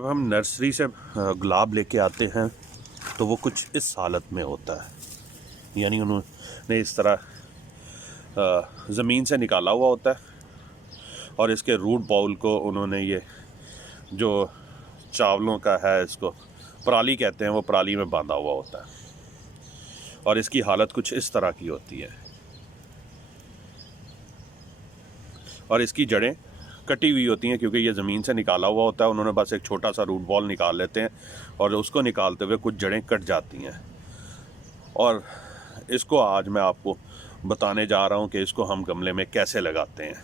जब हम नर्सरी से गुलाब लेके आते हैं तो वो कुछ इस हालत में होता है, यानी उन्होंने इस तरह ज़मीन से निकाला हुआ होता है और इसके रूट बाउल को उन्होंने ये जो चावलों का है, इसको पराली कहते हैं, वो पराली में बांधा हुआ होता है और इसकी हालत कुछ इस तरह की होती है और इसकी जड़ें कटी हुई होती हैं क्योंकि ये ज़मीन से निकाला हुआ होता है। उन्होंने बस एक छोटा सा रूट बॉल निकाल लेते हैं और उसको निकालते हुए कुछ जड़ें कट जाती हैं। और इसको आज मैं आपको बताने जा रहा हूँ कि इसको हम गमले में कैसे लगाते हैं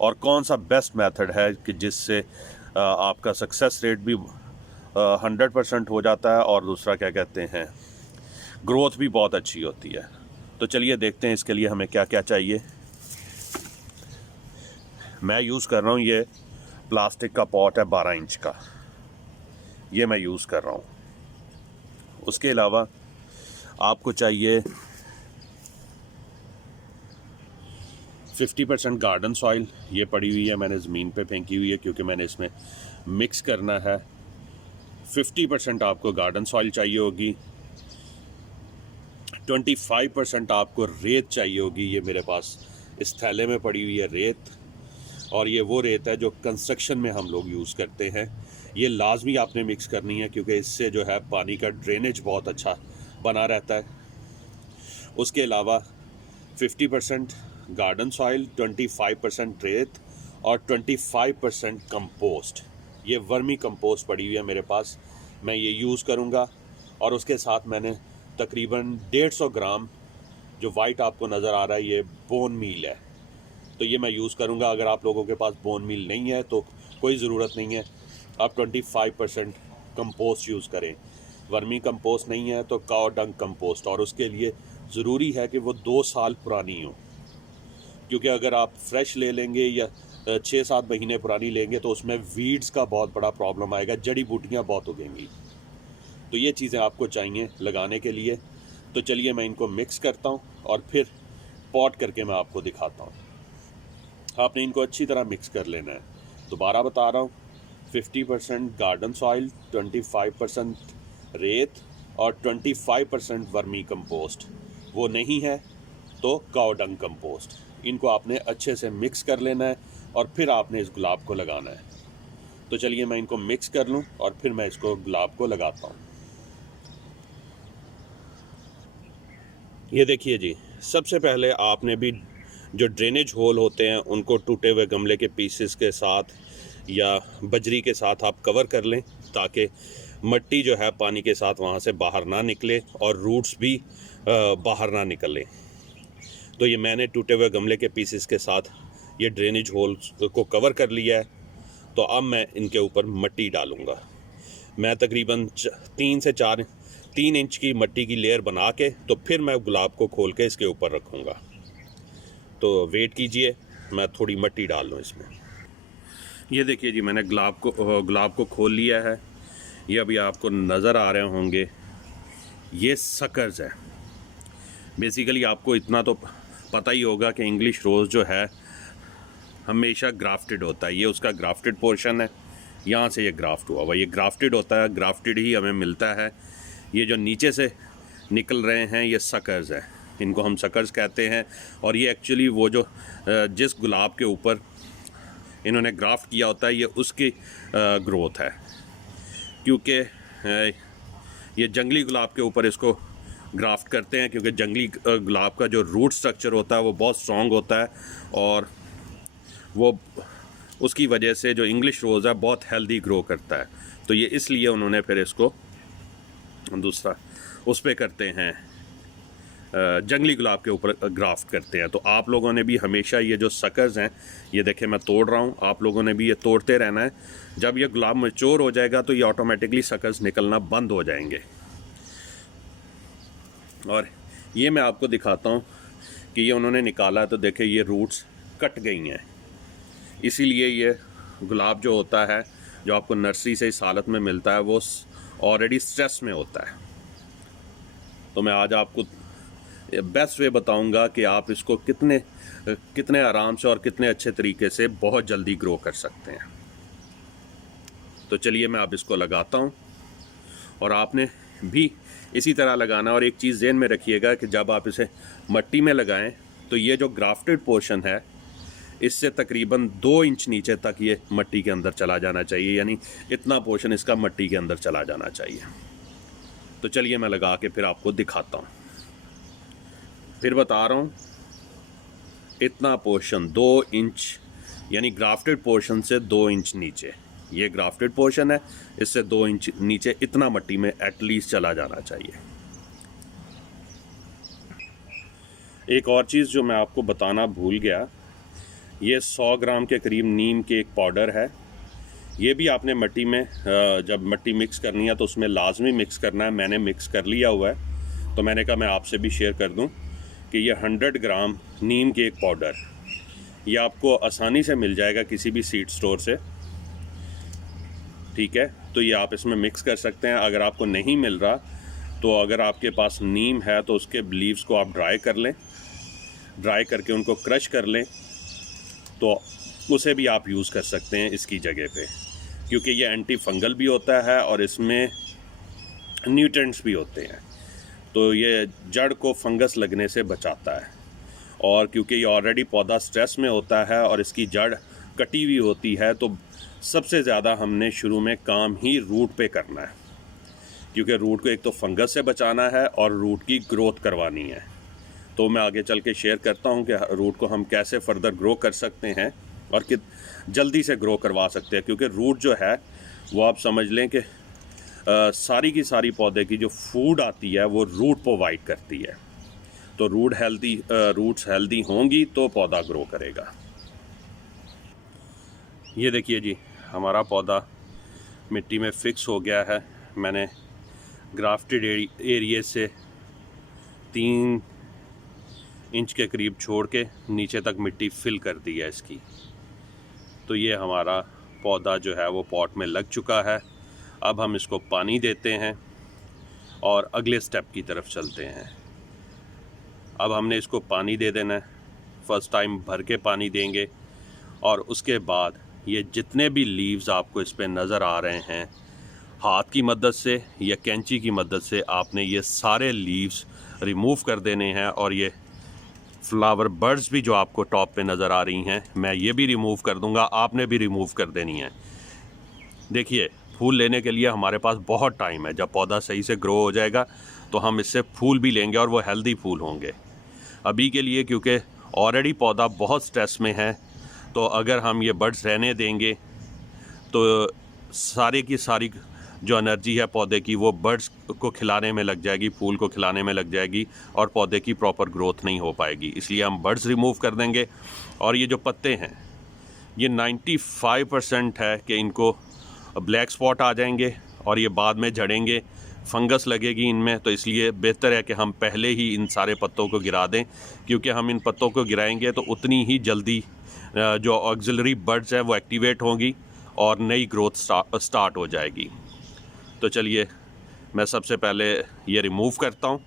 और कौन सा बेस्ट मेथड है कि जिससे आपका सक्सेस रेट भी 100% हो जाता है और दूसरा क्या कहते हैं, ग्रोथ भी बहुत अच्छी होती है। तो चलिए देखते हैं इसके लिए हमें क्या क्या चाहिए। मैं यूज़ कर रहा हूँ, ये प्लास्टिक का पॉट है 12 इंच का, ये मैं यूज़ कर रहा हूँ। उसके अलावा आपको चाहिए 50% गार्डन सॉइल, ये पड़ी हुई है, मैंने ज़मीन पे फेंकी हुई है क्योंकि मैंने इसमें मिक्स करना है। 50% आपको गार्डन सॉइल चाहिए होगी, 25% आपको रेत चाहिए होगी। ये मेरे पास इस थैले में पड़ी हुई है रेत, और ये वो रेत है जो कंस्ट्रक्शन में हम लोग यूज़ करते हैं। ये लाजमी आपने मिक्स करनी है क्योंकि इससे जो है पानी का ड्रेनेज बहुत अच्छा बना रहता है। उसके अलावा 50% गार्डन सॉइल, 25% रेत और 25% कंपोस्ट, ये वर्मी कंपोस्ट पड़ी हुई है मेरे पास, मैं ये यूज़ करूँगा। और उसके साथ मैंने तकरीबन 150 ग्राम जो वाइट आपको नज़र आ रहा है, ये बोन मील है, तो ये मैं यूज़ करूँगा। अगर आप लोगों के पास बोन मील नहीं है तो कोई ज़रूरत नहीं है, आप 25% कंपोस्ट यूज़ करें। वर्मी कंपोस्ट नहीं है तो काव डंग कंपोस्ट, और उसके लिए ज़रूरी है कि वो 2 साल पुरानी हो, क्योंकि अगर आप फ्रेश ले लेंगे या 6-7 महीने पुरानी लेंगे तो उसमें वीड्स का बहुत बड़ा प्रॉब्लम आएगा, जड़ी बूटियाँ बहुत उगेंगी। तो ये चीज़ें आपको चाहिए लगाने के लिए। तो चलिए मैं इनको मिक्स करता हूँ और फिर पॉट करके मैं आपको दिखाता हूँ। आपने इनको अच्छी तरह मिक्स कर लेना है। दोबारा बता रहा हूँ, 50% गार्डन सॉइल, 25% रेत और 25% वर्मी कंपोस्ट। वो नहीं है तो काव डंग कंपोस्ट। इनको आपने अच्छे से मिक्स कर लेना है और फिर आपने इस गुलाब को लगाना है। तो चलिए मैं इनको मिक्स कर लूँ और फिर मैं इसको गुलाब को लगाता हूँ। ये देखिए जी, सबसे पहले आपने भी जो ड्रेनेज होल होते हैं उनको टूटे हुए गमले के पीसेस के साथ या बजरी के साथ आप कवर कर लें, ताकि मिट्टी जो है पानी के साथ वहाँ से बाहर ना निकले और रूट्स भी बाहर ना निकलें। तो ये मैंने टूटे हुए गमले के पीसेस के साथ ये ड्रेनेज होल को कवर कर लिया है। तो अब मैं इनके ऊपर मिट्टी डालूँगा। मैं तकरीबन 3 इंच की मिट्टी की लेयर बना के तो फिर मैं गुलाब को खोल के इसके ऊपर रखूँगा। तो वेट कीजिए, मैं थोड़ी मिट्टी डाल लूँ इसमें। ये देखिए जी, मैंने गुलाब को खोल लिया है। ये अभी आपको नज़र आ रहे होंगे, ये सकर्स है। बेसिकली आपको इतना तो पता ही होगा कि इंग्लिश रोज़ जो है हमेशा ग्राफ्टेड होता है। ये उसका ग्राफ्टेड पोर्शन है, यहाँ से ये ग्राफ्ट हुआ हुआ, ये ग्राफ्टेड होता है, ग्राफ्टेड ही हमें मिलता है। ये जो नीचे से निकल रहे हैं ये सकर्स हैं, इनको हम सकर्स कहते हैं। और ये एक्चुअली वो जो जिस गुलाब के ऊपर इन्होंने ग्राफ्ट किया होता है, ये उसकी ग्रोथ है, क्योंकि ये जंगली गुलाब के ऊपर इसको ग्राफ्ट करते हैं, क्योंकि जंगली गुलाब का जो रूट स्ट्रक्चर होता है वो बहुत स्ट्रॉन्ग होता है और वो उसकी वजह से जो इंग्लिश रोज़ है बहुत हेल्दी ग्रो करता है। तो ये इसलिए उन्होंने फिर इसको दूसरा उस पर करते हैं, जंगली गुलाब के ऊपर ग्राफ्ट करते हैं। तो आप लोगों ने भी हमेशा ये जो सकर्स हैं, ये देखें मैं तोड़ रहा हूँ, आप लोगों ने भी ये तोड़ते रहना है। जब ये गुलाब मैच्योर हो जाएगा तो ये ऑटोमेटिकली सकर्स निकलना बंद हो जाएंगे। और ये मैं आपको दिखाता हूँ कि ये उन्होंने निकाला, तो देखें ये रूट्स कट गई हैं। इसीलिए ये गुलाब जो होता है, जो आपको नर्सरी से इस हालत में मिलता है, वो ऑलरेडी स्ट्रेस में होता है। तो मैं आज आपको बेस्ट वे बताऊंगा कि आप इसको कितने आराम से और कितने अच्छे तरीके से बहुत जल्दी ग्रो कर सकते हैं। तो चलिए मैं अब इसको लगाता हूँ और आपने भी इसी तरह लगाना। और एक चीज़ ज़हन में रखिएगा कि जब आप इसे मिट्टी में लगाएं तो ये जो ग्राफ्टेड पोर्शन है इससे तकरीबन 2 इंच नीचे तक ये मिट्टी के अंदर चला जाना चाहिए, यानी इतना पोर्शन इसका मिट्टी के अंदर चला जाना चाहिए। तो चलिए मैं लगा के फिर आपको दिखाता हूँ। फिर बता रहा हूँ, इतना पोर्शन 2 इंच यानी ग्राफ्टेड पोर्शन से 2 इंच नीचे, ये ग्राफ्टेड पोर्शन है, इससे 2 इंच नीचे इतना मिट्टी में एटलीस्ट चला जाना चाहिए। एक और चीज़ जो मैं आपको बताना भूल गया, ये 100 ग्राम के करीब नीम के एक पाउडर है। ये भी आपने मिट्टी में जब मिट्टी मिक्स करनी है तो उसमें लाजमी मिक्स करना है। मैंने मिक्स कर लिया हुआ है, तो मैंने कहा मैं आपसे भी शेयर कर दूं कि ये 100 ग्राम नीम के एक पाउडर, ये आपको आसानी से मिल जाएगा किसी भी सीड स्टोर से, ठीक है। तो ये आप इसमें मिक्स कर सकते हैं। अगर आपको नहीं मिल रहा तो अगर आपके पास नीम है तो उसके लीव्स को आप ड्राई कर लें, ड्राई करके उनको क्रश कर लें, तो उसे भी आप यूज़ कर सकते हैं इसकी जगह पे, क्योंकि ये एंटी फंगल भी होता है और इसमें न्यूट्रिएंट्स भी होते हैं, तो ये जड़ को फंगस लगने से बचाता है। और क्योंकि ये ऑलरेडी पौधा स्ट्रेस में होता है और इसकी जड़ कटी हुई होती है, तो सबसे ज़्यादा हमने शुरू में काम ही रूट पे करना है, क्योंकि रूट को एक तो फंगस से बचाना है और रूट की ग्रोथ करवानी है। तो मैं आगे चल के शेयर करता हूँ कि रूट को हम कैसे फर्दर ग्रो कर सकते हैं और कि जल्दी से ग्रो करवा सकते हैं, क्योंकि रूट जो है वो आप समझ लें कि सारी की सारी पौधे की जो फूड आती है वो रूट प्रोवाइड करती है। तो रूट्स हेल्दी होंगी तो पौधा ग्रो करेगा। ये देखिए जी, हमारा पौधा मिट्टी में फिक्स हो गया है। मैंने ग्राफ्टेड एरिया से 3 इंच के करीब छोड़ के नीचे तक मिट्टी फिल कर दी है इसकी। तो ये हमारा पौधा जो है वो पॉट में लग चुका है। अब हम इसको पानी देते हैं और अगले स्टेप की तरफ चलते हैं। अब हमने इसको पानी दे देना है, फर्स्ट टाइम भर के पानी देंगे, और उसके बाद ये जितने भी लीव्स आपको इस पे नज़र आ रहे हैं, हाथ की मदद से या कैंची की मदद से आपने ये सारे लीव्स रिमूव कर देने हैं। और ये फ्लावर बर्ड्स भी जो आपको टॉप पे नज़र आ रही हैं, मैं ये भी रिमूव कर दूंगा, आपने भी रिमूव कर देनी है। देखिए, फूल लेने के लिए हमारे पास बहुत टाइम है। जब पौधा सही से ग्रो हो जाएगा तो हम इससे फूल भी लेंगे और वो हेल्दी फूल होंगे। अभी के लिए क्योंकि ऑलरेडी पौधा बहुत स्ट्रेस में है, तो अगर हम ये बर्ड्स रहने देंगे तो सारे की सारी जो एनर्जी है पौधे की वो बर्ड्स को खिलाने में लग जाएगी, फूल को खिलाने में लग जाएगी, और पौधे की प्रॉपर ग्रोथ नहीं हो पाएगी। इसलिए हम बर्ड्स रिमूव कर देंगे। और ये जो पत्ते हैं ये 95% है कि इनको ब्लैक स्पॉट आ जाएंगे और ये बाद में झड़ेंगे, फंगस लगेगी इनमें। तो इसलिए बेहतर है कि हम पहले ही इन सारे पत्तों को गिरा दें, क्योंकि हम इन पत्तों को गिराएंगे तो उतनी ही जल्दी जो ऑक्सिलरी बर्ड्स हैं वो एक्टिवेट होंगी और नई ग्रोथ स्टार्ट हो जाएगी। तो चलिए मैं सबसे पहले ये रिमूव करता हूँ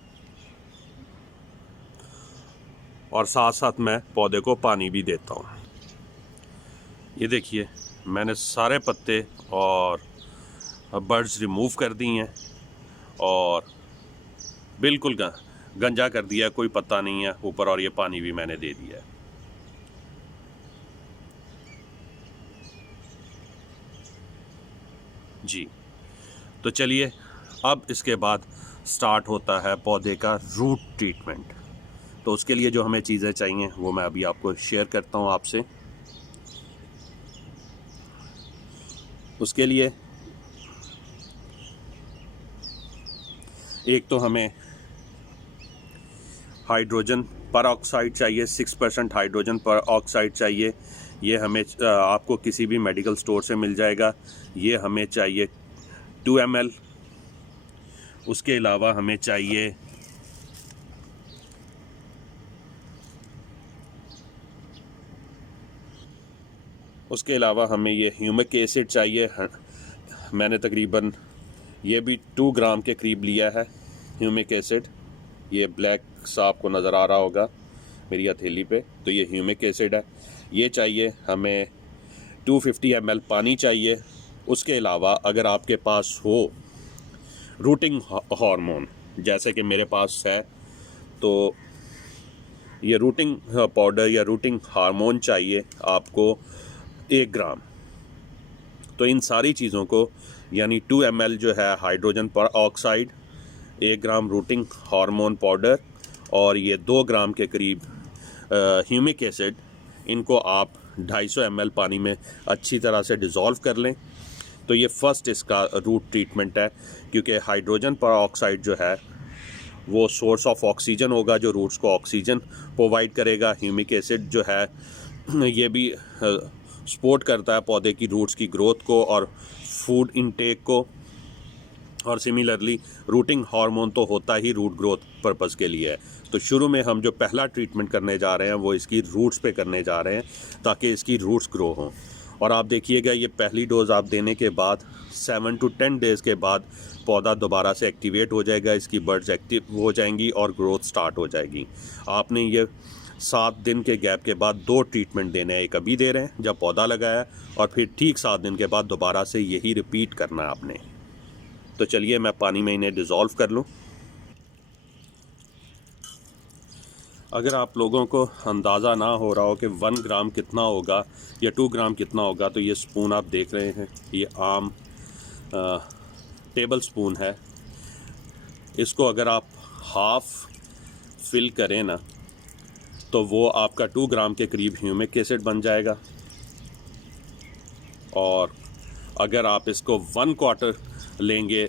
और साथ साथ मैं पौधे को पानी भी देता हूँ। ये देखिए, मैंने सारे पत्ते और बर्ड्स रिमूव कर दी हैं और बिल्कुल गंजा कर दिया, कोई पत्ता नहीं है ऊपर, और ये पानी भी मैंने दे दिया है। जी, तो चलिए अब इसके बाद स्टार्ट होता है पौधे का रूट ट्रीटमेंट। तो उसके लिए जो हमें चीज़ें चाहिए वो मैं अभी आपको शेयर करता हूँ आपसे। उसके लिए एक तो हमें हाइड्रोजन पर ऑक्साइड चाहिए, 6% हाइड्रोजन पर ऑक्साइड चाहिए। ये हमें आपको किसी भी मेडिकल स्टोर से मिल जाएगा। ये हमें चाहिए 2 ml। उसके अलावा हमें चाहिए हमें ये ह्यूमिक एसिड चाहिए। मैंने तकरीबन ये भी 2 ग्राम के करीब लिया है ह्यूमिक एसिड। ये ब्लैक सा आपको नज़र आ रहा होगा मेरी हथेली पे, तो ये ह्यूमिक एसिड है। ये चाहिए हमें 250 ml पानी चाहिए, उसके अलावा अगर आपके पास हो रूटिंग हार्मोन, जैसे कि मेरे पास है, तो ये रूटिंग पाउडर या रूटिंग हार्मोन चाहिए आपको 1 ग्राम। तो इन सारी चीज़ों को, यानी 2 ml जो है हाइड्रोजन पर ऑक्साइड, 1 ग्राम रूटिंग हार्मोन पाउडर और ये 2 ग्राम के करीब ह्यूमिक एसिड, इनको आप 250 ml पानी में अच्छी तरह से डिज़ोल्व कर लें। तो ये फर्स्ट इसका रूट ट्रीटमेंट है, क्योंकि हाइड्रोजन पर ऑक्साइड जो है वो सोर्स ऑफ ऑक्सीजन होगा जो रूट्स को ऑक्सीजन प्रोवाइड करेगा। ह्यूमिक एसिड जो है ये भी सपोर्ट करता है पौधे की रूट्स की ग्रोथ को और फूड इनटेक को। और सिमिलरली रूटिंग हार्मोन तो होता ही रूट ग्रोथ पर्पज़ के लिए है। तो शुरू में हम जो पहला ट्रीटमेंट करने जा रहे हैं वो इसकी रूट्स पे करने जा रहे हैं, ताकि इसकी रूट्स ग्रो हों। और आप देखिएगा ये पहली डोज़ आप देने के बाद 7 to 10 डेज़ के बाद पौधा दोबारा से एक्टिवेट हो जाएगा, इसकी बर्ड्स एक्टिव हो जाएंगी और ग्रोथ स्टार्ट हो जाएगी। आपने ये 7 दिन के गैप के बाद 2 ट्रीटमेंट देने हैं। एक अभी दे रहे हैं जब पौधा लगाया, और फिर ठीक 7 दिन के बाद दोबारा से यही रिपीट करना है आपने। तो चलिए मैं पानी में इन्हें डिज़ोल्व कर लूँ। अगर आप लोगों को अंदाज़ा ना हो रहा हो कि 1 ग्राम कितना होगा या 2 ग्राम कितना होगा, तो ये स्पून आप देख रहे हैं, ये आम टेबल स्पून है। इसको अगर आप हाफ फिल करें ना, तो वो आपका 2 ग्राम के करीब ह्यूमिक एसिड बन जाएगा। और अगर आप इसको 1/4 लेंगे,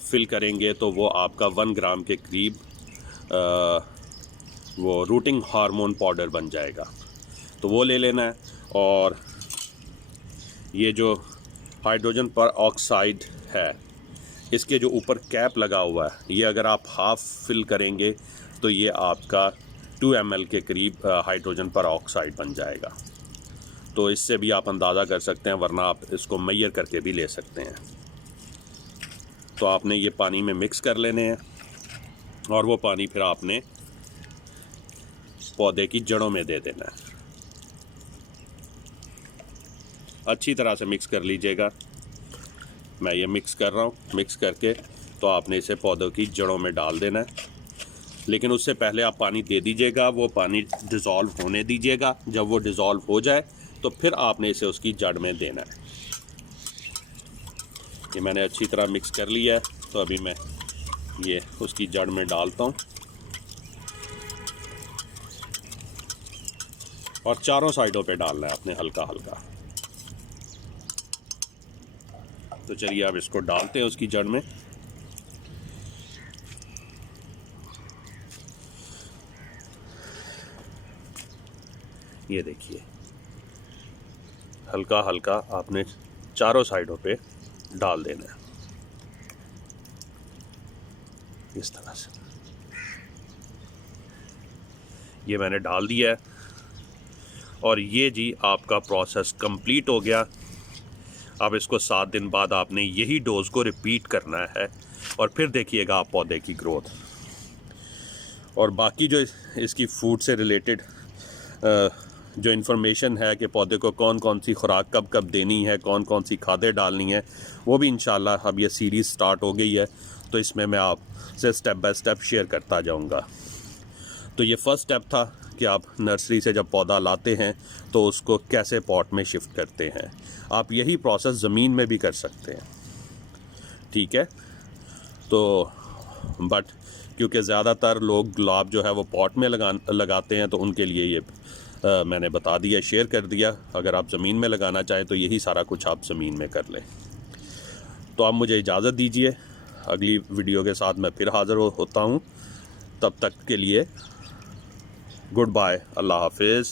फिल करेंगे, तो वो आपका 1 ग्राम के करीब वो रूटिंग हार्मोन पाउडर बन जाएगा। तो वो ले लेना है। और ये जो हाइड्रोजन पर ऑक्साइड है, इसके जो ऊपर कैप लगा हुआ है, ये अगर आप हाफ फिल करेंगे तो ये आपका 2 ml के करीब हाइड्रोजन पर ऑक्साइड बन जाएगा। तो इससे भी आप अंदाज़ा कर सकते हैं, वरना आप इसको मेजर करके भी ले सकते हैं। तो आपने ये पानी में मिक्स कर लेने हैं और वो पानी फिर आपने पौधे की जड़ों में दे देना है। अच्छी तरह से मिक्स कर लीजिएगा। मैं ये मिक्स कर रहा हूँ। मिक्स करके तो आपने इसे पौधों की जड़ों में डाल देना है। लेकिन उससे पहले आप पानी दे दीजिएगा, वो पानी डिज़ोल्व होने दीजिएगा। जब वो डिज़ोल्व हो जाए तो फिर आपने इसे उसकी जड़ में देना है। ये मैंने अच्छी तरह मिक्स कर लिया है, तो अभी मैं ये उसकी जड़ में डालता हूँ और चारों साइडों पे डालना है आपने हल्का हल्का। तो चलिए अब इसको डालते हैं उसकी जड़ में। ये देखिए, हल्का हल्का आपने चारों साइडों पे डाल देना है इस तरह से। ये मैंने डाल दिया है और ये जी आपका प्रोसेस कंप्लीट हो गया। अब इसको 7 दिन बाद आपने यही डोज को रिपीट करना है और फिर देखिएगा आप पौधे की ग्रोथ। और बाकी जो इसकी फूड से रिलेटेड जो इन्फॉर्मेशन है कि पौधे को कौन कौन सी खुराक कब कब देनी है, कौन कौन सी खादें डालनी है, वो भी इंशाल्लाह अब ये सीरीज़ स्टार्ट हो गई है, तो इसमें मैं आपसे स्टेप बाय स्टेप शेयर करता जाऊंगा। तो ये फर्स्ट स्टेप था कि आप नर्सरी से जब पौधा लाते हैं तो उसको कैसे पॉट में शिफ्ट करते हैं। आप यही प्रोसेस ज़मीन में भी कर सकते हैं, ठीक है। तो बट क्योंकि ज़्यादातर लोग गुलाब जो है वो पॉट में लगाते हैं, तो उनके लिए ये मैंने बता दिया, शेयर कर दिया। अगर आप ज़मीन में लगाना चाहें तो यही सारा कुछ आप ज़मीन में कर लें। तो आप मुझे इजाज़त दीजिए, अगली वीडियो के साथ मैं फिर हाज़िर होता हूँ। तब तक के लिए गुड बाय, अल्लाह हाफिज़।